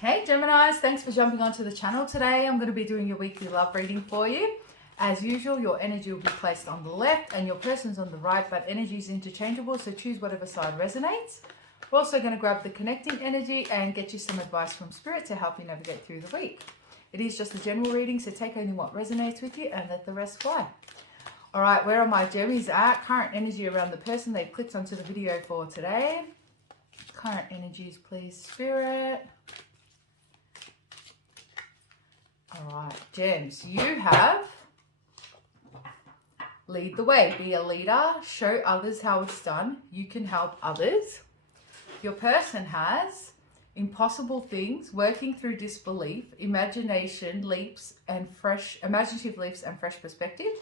Hey Geminis, thanks for jumping onto the channel today. I'm going to be doing your weekly love reading for you. As usual, your energy will be placed on the left and your person's on the right, but energy is interchangeable, so choose whatever side resonates. We're also going to grab the connecting energy and get you some advice from Spirit to help you navigate through the week. It is just a general reading, so take only what resonates with you and let the rest fly. All right, where are my Gemmies at? Current energy around the person they've clicked onto the video for today. Current energies, please, Spirit. All right, Gems, you have lead the way, be a leader, show others how it's done, you can help others. Your person has impossible things, working through disbelief, imaginative leaps and fresh perspective.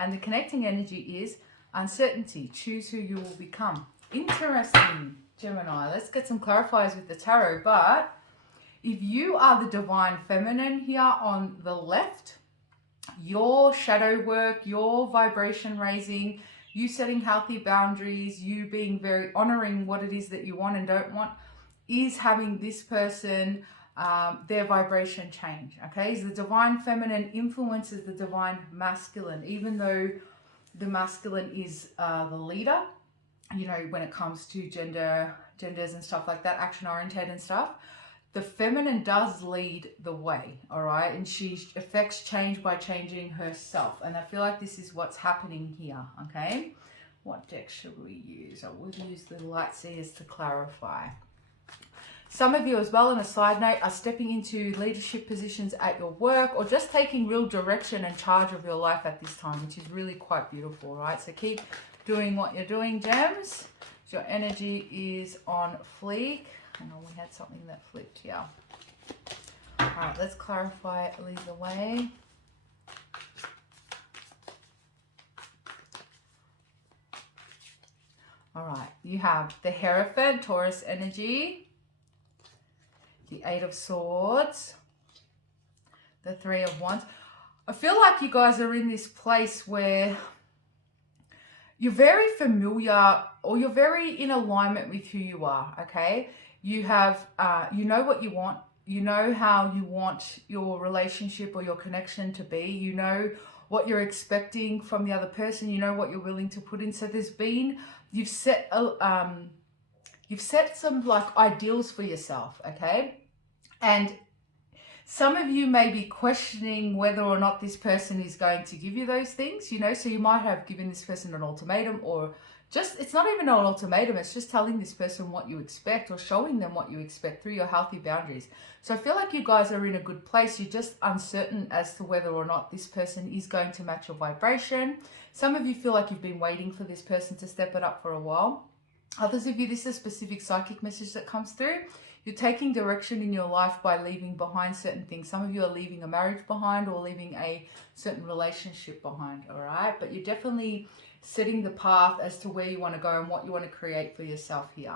And the connecting energy is uncertainty, choose who you will become. Interesting, Gemini. Let's get some clarifiers with the tarot, but if you are the divine feminine here on the left, your shadow work, your vibration raising, you setting healthy boundaries, you being very honoring what it is that you want and don't want, is having this person, their vibration change, okay? So the divine feminine influences the divine masculine, even though the masculine is the leader, you know, when it comes to genders and stuff like that, action oriented and stuff. The feminine does lead the way, all right? And she affects change by changing herself. And I feel like this is what's happening here, okay? What deck should we use? I would use the Light Seers to clarify. Some of you as well, on a side note, are stepping into leadership positions at your work or just taking real direction and charge of your life at this time, which is really quite beautiful, right? So keep doing what you're doing, Gems. Your energy is on fleek. I know we had something that flipped here. All right, let's clarify lead the way. All right, you have the Hierophant, Taurus energy, the Eight of Swords, the Three of Wands. I feel like you guys are in this place where you're very familiar or you're very in alignment with who you are, okay? You have, you know what you want. You know how you want your relationship or your connection to be. You know what you're expecting from the other person. You know what you're willing to put in. So there's been, you've set some like ideals for yourself, okay? And some of you may be questioning whether or not this person is going to give you those things, you know, so you might have given this person an ultimatum, or just, it's not even an ultimatum, it's just telling this person what you expect or showing them what you expect through your healthy boundaries. So I feel like you guys are in a good place. You're just uncertain as to whether or not this person is going to match your vibration. Some of you feel like you've been waiting for this person to step it up for a while. Others of you, this is a specific psychic message that comes through. You're taking direction in your life by leaving behind certain things. Some of you are leaving a marriage behind or leaving a certain relationship behind, all right? But you're definitely setting the path as to where you want to go and what you want to create for yourself here.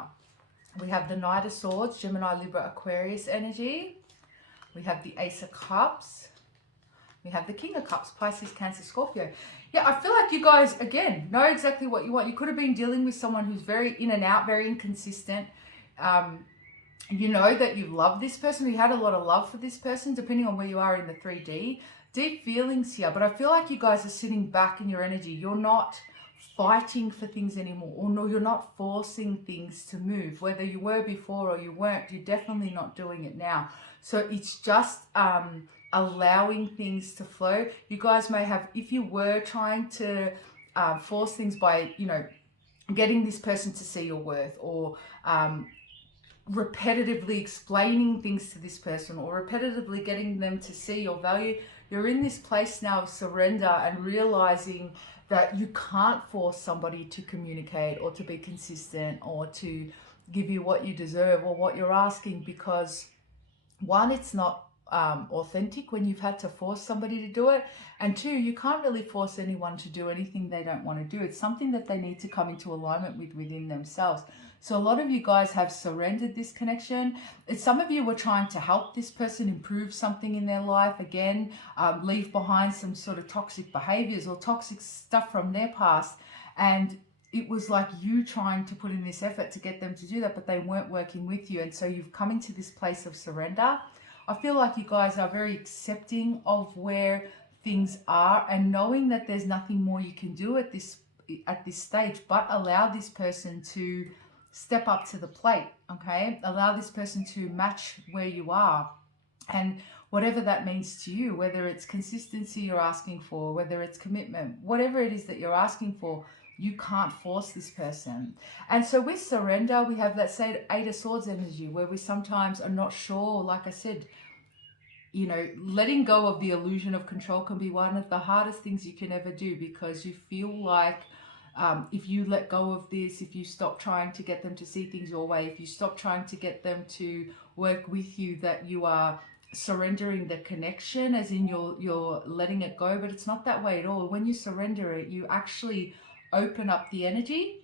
We have the Knight of Swords, Gemini, Libra, Aquarius energy. We have the Ace of Cups. We have the King of Cups, Pisces, Cancer, Scorpio. Yeah, I feel like you guys, again, know exactly what you want. You could have been dealing with someone who's very in and out, very inconsistent. You know that you love this person. You had a lot of love for this person, depending on where you are in the 3D. Deep feelings here, but I feel like you guys are sitting back in your energy. You're not fighting for things anymore, or no, you're not forcing things to move. Whether you were before or you weren't, you're definitely not doing it now. So it's just allowing things to flow. You guys may have, if you were trying to force things by, you know, getting this person to see your worth, or repetitively explaining things to this person, or repetitively getting them to see your value, you're in this place now of surrender and realizing that you can't force somebody to communicate or to be consistent or to give you what you deserve or what you're asking, because one, it's not authentic when you've had to force somebody to do it, and two, you can't really force anyone to do anything they don't want to do. It's something that they need to come into alignment with within themselves. So a lot of you guys have surrendered this connection. Some of you were trying to help this person improve something in their life, again, leave behind some sort of toxic behaviors or toxic stuff from their past, and it was like you trying to put in this effort to get them to do that, but they weren't working with you. And so you've come into this place of surrender. I feel like you guys are very accepting of where things are and knowing that there's nothing more you can do at this stage, but allow this person to step up to the plate, okay? Allow this person to match where you are. And whatever that means to you, whether it's consistency you're asking for, whether it's commitment, whatever it is that you're asking for, you can't force this person. And so with surrender, we have, let's say, Eight of Swords energy, where we sometimes are not sure. Like I said, you know, letting go of the illusion of control can be one of the hardest things you can ever do, because you feel like if you let go of this, if you stop trying to get them to see things your way, if you stop trying to get them to work with you, that you are surrendering the connection, as in you're letting it go. But it's not that way at all. When you surrender it, you actually open up the energy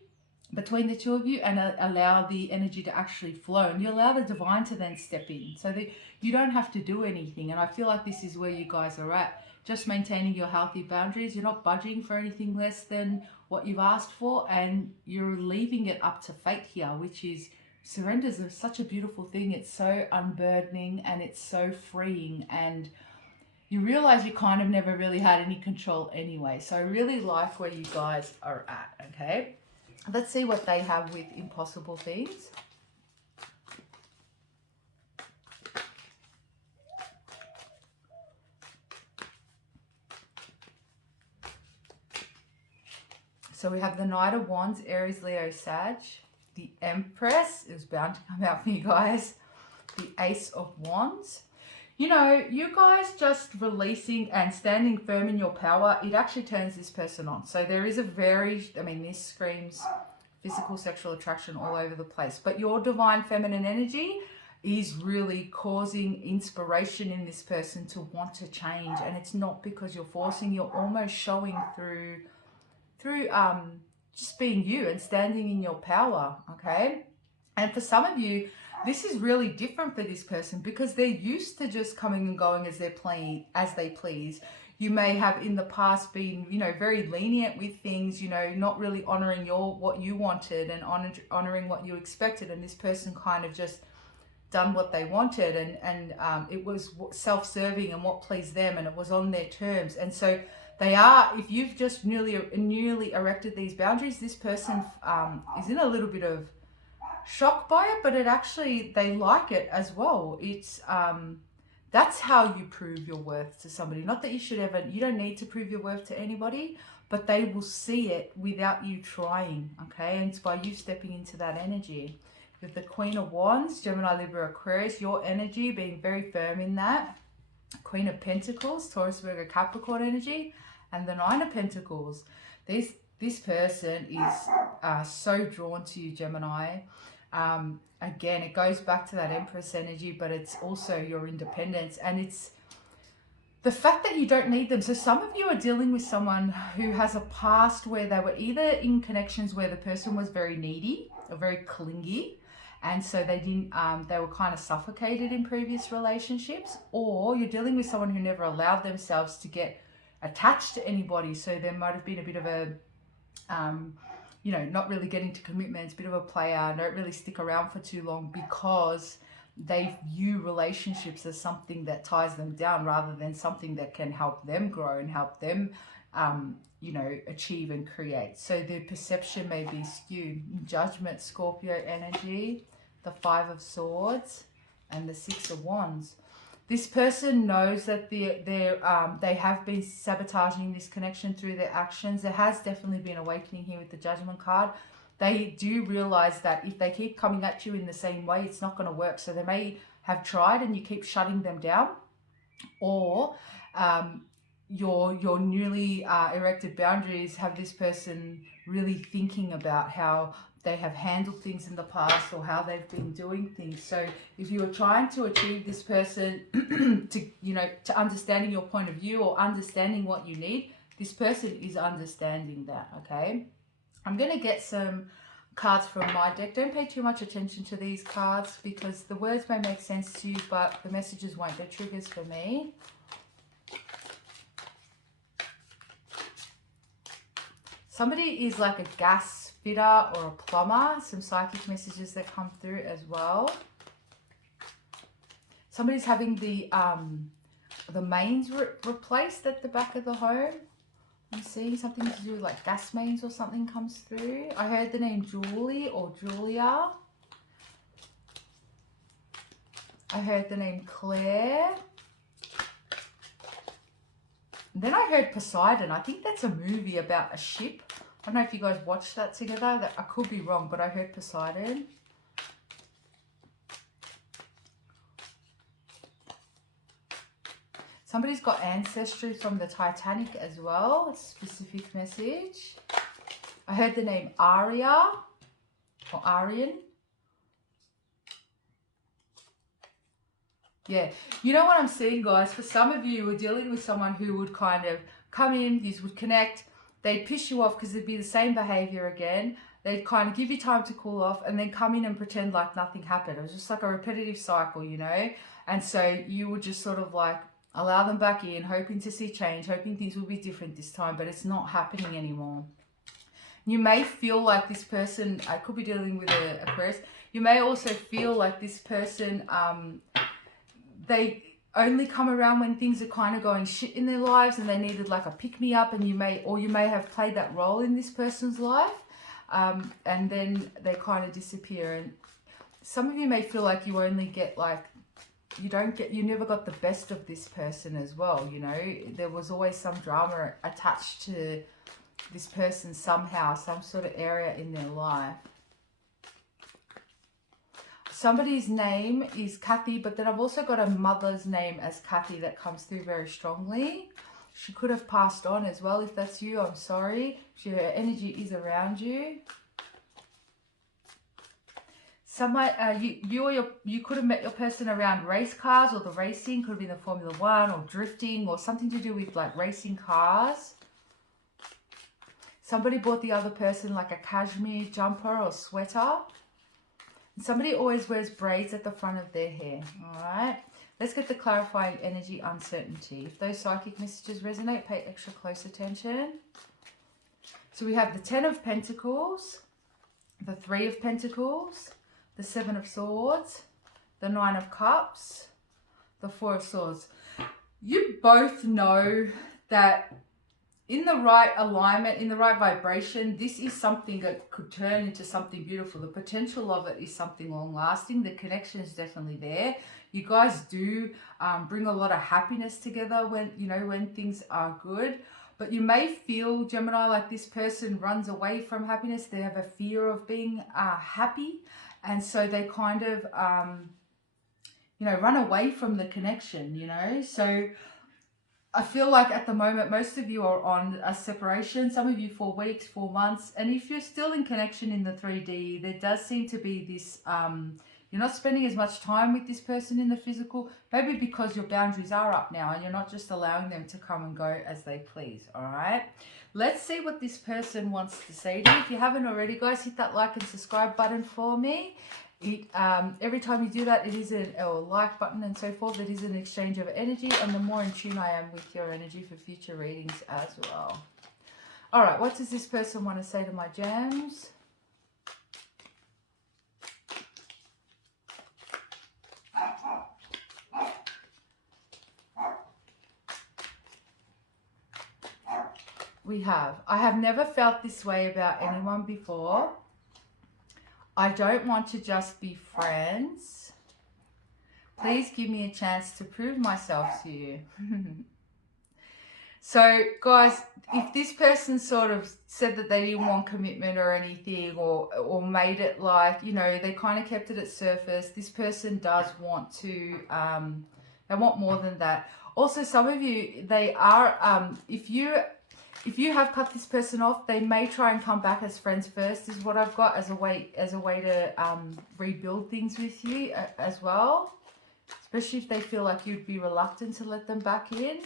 between the two of you and allow the energy to actually flow, and you allow the divine to then step in, so that you don't have to do anything. And I feel like this is where you guys are at, just maintaining your healthy boundaries. You're not budging for anything less than what you've asked for, and you're leaving it up to fate here, which is, surrender is such a beautiful thing. It's so unburdening and it's so freeing, and you realize you kind of never really had any control anyway. So I really like where you guys are at, okay? Let's see what they have with impossible things. So we have the Knight of Wands, Aries, Leo, Sag. The Empress is bound to come out for you guys. The Ace of Wands. You know, you guys just releasing and standing firm in your power, it actually turns this person on. So there is a very, I mean, this screams physical sexual attraction all over the place. But your divine feminine energy is really causing inspiration in this person to want to change. And it's not because you're forcing, you're almost showing through just being you and standing in your power, okay? And for some of you, this is really different for this person, because they're used to just coming and going as they please. You may have in the past been, you know, very lenient with things, you know, not really honoring what you wanted and honoring what you expected. And this person kind of just done what they wanted, and it was self-serving and what pleased them, and it was on their terms. And so they are, if you've just newly erected these boundaries, this person is in a little bit of shock by it, but it actually, they like it as well. It's that's how you prove your worth to somebody. Not that you don't need to prove your worth to anybody, but they will see it without you trying, okay? And it's by you stepping into that energy. With the Queen of Wands, Gemini, Libra, Aquarius, your energy being very firm in that. Queen of Pentacles, Taurus, Virgo, Capricorn energy, and the Nine of Pentacles. This person is so drawn to you, Gemini. Again, it goes back to that Empress energy, but it's also your independence, and it's the fact that you don't need them. So some of you are dealing with someone who has a past where they were either in connections where the person was very needy or very clingy, and so they didn't they were kind of suffocated in previous relationships, or you're dealing with someone who never allowed themselves to get attached to anybody. So there might have been a bit of a you know, not really getting to commitments, bit of a player, don't really stick around for too long, because they view relationships as something that ties them down rather than something that can help them grow and help them, you know, achieve and create. So their perception may be skewed. Judgment, Scorpio energy, the Five of Swords, and the Six of Wands. This person knows that they have been sabotaging this connection through their actions. There has definitely been awakening here with the Judgment card. They do realize that if they keep coming at you in the same way, it's not going to work. So they may have tried and you keep shutting them down, or your newly erected boundaries have this person really thinking about how they have handled things in the past or how they've been doing things. So if you are trying to achieve this person to understanding your point of view or understanding what you need, this person is understanding that, okay? I'm going to get some cards from my deck. Don't pay too much attention to these cards because the words may make sense to you, but the messages won't. They're triggers for me. Somebody is like a gas fitter or a plumber. Some psychic messages that come through as well. Somebody's having the mains replaced at the back of the home. I'm seeing something to do with like gas mains or something comes through. I heard the name Julie or Julia. I heard the name Claire. And then I heard Poseidon. I think that's a movie about a ship. I don't know if you guys watched that together. I could be wrong, but I heard Poseidon. Somebody's got ancestry from the Titanic as well. A specific message. I heard the name Aria or Aryan. Yeah, you know what I'm seeing, guys? For some of you, we're dealing with someone who would kind of come in, you would connect, they'd piss you off because it'd be the same behavior again. They'd kind of give you time to cool off and then come in and pretend like nothing happened. It was just like a repetitive cycle, you know? And so you would just sort of like allow them back in, hoping to see change, hoping things will be different this time, but it's not happening anymore. You may feel like this person, I could be dealing with a Aquarius, you may also feel like this person, they only come around when things are kind of going shit in their lives and they needed like a pick-me-up, and you may have played that role in this person's life, and then they kind of disappear. And some of you may feel like you only get like, you never got the best of this person as well, you know. There was always some drama attached to this person somehow, some sort of area in their life. Somebody's name is Kathy, but then I've also got a mother's name as Kathy that comes through very strongly. She could have passed on as well. If that's you, I'm sorry. Her energy is around you. You could have met your person around race cars or the racing. Could have been the Formula 1 or drifting or something to do with like racing cars. Somebody bought the other person like a cashmere jumper or sweater. Somebody always wears braids at the front of their hair. All right. Let's get the clarifying energy uncertainty. If those psychic messages resonate, pay extra close attention. So we have the 10 of Pentacles, the 3 of Pentacles, the 7 of Swords, the 9 of Cups, the 4 of Swords. You both know that in the right alignment, in the right vibration, this is something that could turn into something beautiful. The potential of it is something long lasting. The connection is definitely there. You guys do bring a lot of happiness together when things are good. But you may feel, Gemini, like this person runs away from happiness. They have a fear of being happy. And so they kind of, run away from the connection, you know. So I feel like at the moment, most of you are on a separation, some of you 4 weeks, 4 months. And if you're still in connection in the 3D, there does seem to be this, you're not spending as much time with this person in the physical, maybe because your boundaries are up now and you're not just allowing them to come and go as they please, all right? Let's see what this person wants to say to you. If you haven't already, guys, hit that like and subscribe button for me. Every time you do that, it is a like button and so forth. It is an exchange of energy, and the more in tune I am with your energy for future readings as well. All right, what does this person want to say to my gems? I have never felt this way about anyone before. I don't want to just be friends. Please give me a chance to prove myself to you. So, guys, if this person sort of said that they didn't want commitment or anything, or made it like, they kind of kept it at surface, this person does want to, they want more than that. Also, some of you, they are, if you have cut this person off, they may try and come back as friends first, is what I've got, as a way to rebuild things with you as well. Especially if they feel like you'd be reluctant to let them back in.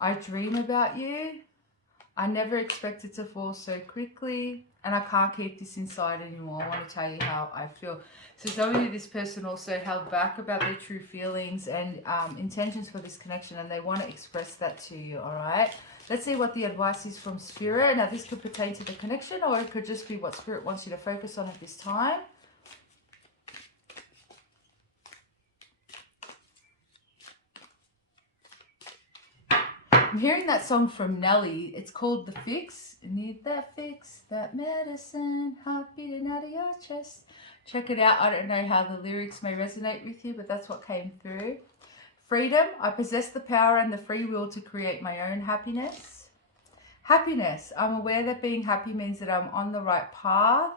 I dream about you. I never expected to fall so quickly, and I can't keep this inside anymore. I want to tell you how I feel. So some of you, this person also held back about their true feelings and intentions for this connection, and they want to express that to you, all right? Let's see what the advice is from Spirit. Now, this could pertain to the connection, or it could just be what Spirit wants you to focus on at this time. I'm hearing that song from Nelly. It's called The Fix. You need that fix, that medicine, heart beating out of your chest. Check it out. I don't know how the lyrics may resonate with you, but that's what came through. Freedom. I possess the power and the free will to create my own happiness. Happiness. I'm aware that being happy means that I'm on the right path.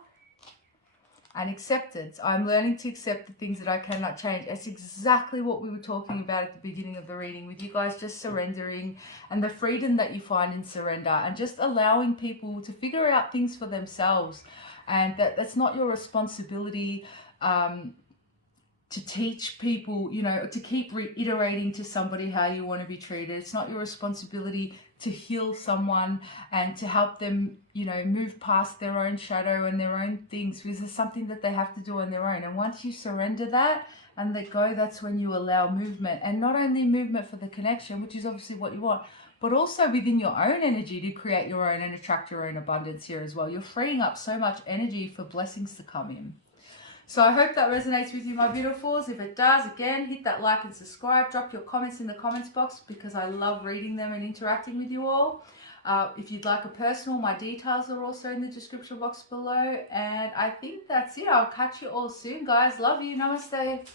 And acceptance. I'm learning to accept the things that I cannot change. That's exactly what we were talking about at the beginning of the reading with you guys, just surrendering and the freedom that you find in surrender and just allowing people to figure out things for themselves. And that's not your responsibility to teach people, you know, to keep reiterating to somebody how you want to be treated. It's not your responsibility to heal someone and to help them, you know, move past their own shadow and their own things, because it's something that they have to do on their own. And once you surrender that and let go, that's when you allow movement. And not only movement for the connection, which is obviously what you want, but also within your own energy to create your own and attract your own abundance here as well. You're freeing up so much energy for blessings to come in. So I hope that resonates with you, my beautifuls. If it does, again, hit that like and subscribe. Drop your comments in the comments box because I love reading them and interacting with you all. If you'd like a personal, my details are also in the description box below. And I think that's it. I'll catch you all soon, guys. Love you. Namaste.